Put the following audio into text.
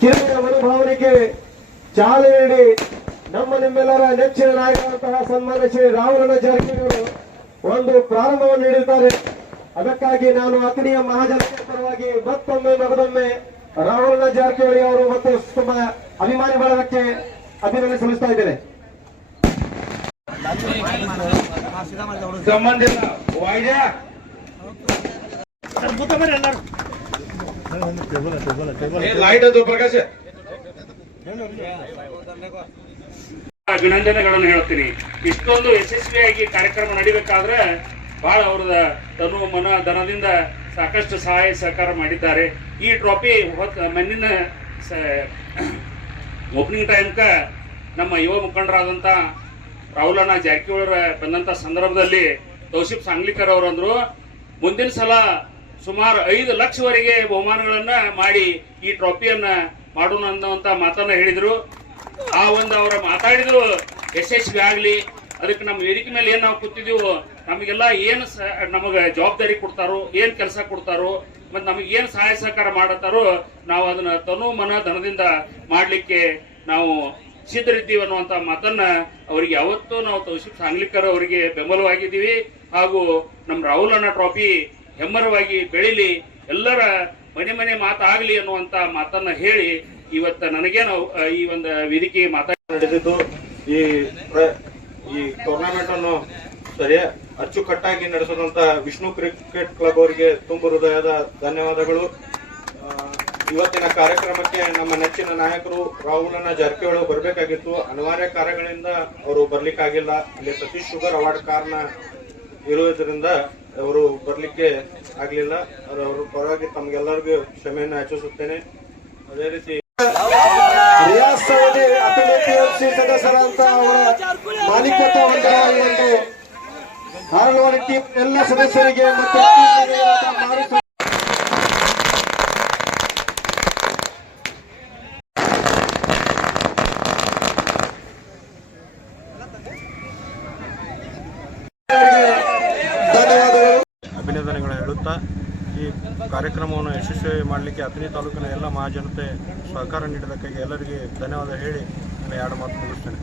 ಕಿರಿಯ ಮನೋಭಾವನೆಗೆ ಚಾಲನೆ ನೀಡಿ ನಿಮ್ಮೆಲ್ಲರ ನೆಚ್ಚಿನ ನಾಯಕರಂತಹ ಸನ್ಮಾನ್ಯ ಶ್ರೀ ರಾಹುಲಣ್ಣ ಜಾರಕಿಹೊಳಿ ಒಂದು ಪ್ರಾರಂಭವನ್ನು ನೀಡಿದ್ದಾರೆ. ಅದಕ್ಕಾಗಿ ನಾನು ಅಥಣಿಯ ಮಹಾಜನತೆಯ ಪರವಾಗಿ ಮಗದೊಮ್ಮೆ ರಾಹುಲಣ್ಣ ಜಾರಕಿಹೊಳಿ ಅವರು ಮತ್ತು ತುಂಬ ಅಭಿಮಾನಿ ಬಳಗಕ್ಕೆ ಅಭಿನಂದನೆ ಸಲ್ಲಿಸ್ತಾ ಇದ್ದೇನೆ. ಸಂಬಂಧಿತ ಅಭಿನಂದನೆಗಳನ್ನು ಹೇಳ್ತೀನಿ. ಇಷ್ಟೊಂದು ಯಶಸ್ವಿಯಾಗಿ ಕಾರ್ಯಕ್ರಮ ನಡೀಬೇಕಾದ್ರೆ ಬಹಳ ಅವ್ರದ ತನು ಮನ ಧನದಿಂದ ಸಾಕಷ್ಟು ಸಹಾಯ ಸಹಕಾರ ಮಾಡಿದ್ದಾರೆ. ಈ ಟ್ರಾಫಿ ಮಣ್ಣಿನ ಓಪನಿಂಗ್ ಟೈಮ್ಕ ನಮ್ಮ ಯುವ ಮುಖಂಡರಾದಂಥ ರಾಹುಲಣ್ಣ ಜಾರಕಿಹೊಳಿ ಬಂದಂಥ ಸಂದರ್ಭದಲ್ಲಿ ತೌಸಿಫ್ ಸಾಂಗ್ಲಿಕರ್ ಅವರಂದ್ರು ಮುಂದಿನ ಸಲ ಸುಮಾರು 5 ಲಕ್ಷವರೆಗೆ ಬಹುಮಾನಗಳನ್ನ ಮಾಡಿ ಈ ಟ್ರಾಫಿಯನ್ನ ಮಾಡೋಣ ಅನ್ನುವಂತ ಮಾತನ್ನ ಹೇಳಿದ್ರು. ಆ ಒಂದು ಅವರ ಮಾತಾಡಿದ್ರು ಯಶಸ್ವಿ ಆಗ್ಲಿ. ಅದಕ್ಕೆ ನಮ್ಮ ವೇದಿಕೆ ಮೇಲೆ ಏನ್ ನಾವು ಕೂತಿದೀವೋ ನಮಗೆಲ್ಲ ಏನು ನಮಗೆ ಜವಾಬ್ದಾರಿ ಕೊಡ್ತಾರೋ, ಏನ್ ಕೆಲಸ ಕೊಡ್ತಾರೋ, ಮತ್ತೆ ನಮಗೆ ಏನ್ ಸಹಾಯ ಸಹಕಾರ ಮಾಡತ್ತಾರೋ ನಾವು ಅದನ್ನ ತನು ಮನ ಧನದಿಂದ ಮಾಡ್ಲಿಕ್ಕೆ ನಾವು ಸಿದ್ಧರಿದ್ದೀವಿ ಅನ್ನುವಂತ ಮಾತನ್ನ ಅವರಿಗೆ ಯಾವತ್ತೂ ನಾವು ತೌಸಿಫ್ ಸಾಂಗ್ಲಿಕರ್ ಅವರಿಗೆ ಬೆಂಬಲವಾಗಿದ್ದೀವಿ. ಹಾಗೂ ನಮ್ಮ ರಾಹುಲಣ್ಣ ಟ್ರಾಫಿ ಹೆಮ್ಮರವಾಗಿ ಬೆಳಿಲಿ, ಎಲ್ಲರ ಮನೆ ಮಾತಾಗಲಿ ಅನ್ನುವಂತ ಮಾತನ್ನ ಹೇಳಿ ಇವತ್ತ ನನಗೆ ನಾವು ಈ ಒಂದು ವೇದಿಕೆಗೆ ನಡೆದಿದ್ದು ಈ ಟೂರ್ನಮೆಂಟ್ ಅನ್ನು ಅಚ್ಚುಕಟ್ಟಾಗಿ ನಡೆಸಿದಂತ ವಿಷ್ಣು ಕ್ರಿಕೆಟ್ ಕ್ಲಬ್ ಅವರಿಗೆ ತುಂಬ ಹೃದಯದ ಧನ್ಯವಾದಗಳು. ಇವತ್ತಿನ ಕಾರ್ಯಕ್ರಮಕ್ಕೆ ನಮ್ಮ ನೆಚ್ಚಿನ ನಾಯಕರು ರಾಹುಲಣ್ಣ ಜಾರಕಿಹೊಳಿ ಬರಬೇಕಾಗಿತ್ತು. ಅನಿವಾರ್ಯ ಕಾರಣಗಳಿಂದ ಅವರು ಬರ್ಲಿಕ್ಕಾಗಿಲ್ಲ. ಅಲ್ಲಿ ಸತೀಶ್ ಶುಗರ್ ಅವಾರ್ಡ್ ಕಾರಣ ಇರುವುದರಿಂದ ಅವರು ಬರ್ಲಿಕ್ಕೆ ಆಗ್ಲಿಲ್ಲ. ಅವ್ರ ಪರವಾಗಿ ತಮ್ಗೆಲ್ಲರಿಗೂ ಕ್ಷಮೆಯನ್ನು ಯಾಚಿಸುತ್ತೇನೆ. ಅದೇ ರೀತಿ ರಿಯಾಜ್ ಸೌದಿ ಅಥಣಿ ಟಿಎಂಸಿ ಸದಸ್ಯರಂತ ಅವರ ಮಾಲೀಕತ್ವ ಹೊಂದಿರುವ ಒಂದು ಹಾರಳವಾಡಿ ಟೀಮ್ ಎಲ್ಲ ಸದಸ್ಯರಿಗೆ ಮತ್ತು ಅಭಿನಂದನೆಗಳು ಹೇಳುತ್ತಾ ಈ ಕಾರ್ಯಕ್ರಮವನ್ನು ಯಶಸ್ವಿ ಮಾಡಲಿಕ್ಕೆ ಅಥಣಿ ತಾಲೂಕಿನ ಎಲ್ಲ ಮಹಾಜನತೆ ಸಹಕಾರ ನೀಡಿದ್ದಕ್ಕಾಗಿ ಎಲ್ಲರಿಗೆ ಧನ್ಯವಾದ ಹೇಳಿ ನಾನು 2 ಮಾತು ಮುಗಿಸ್ತೇನೆ.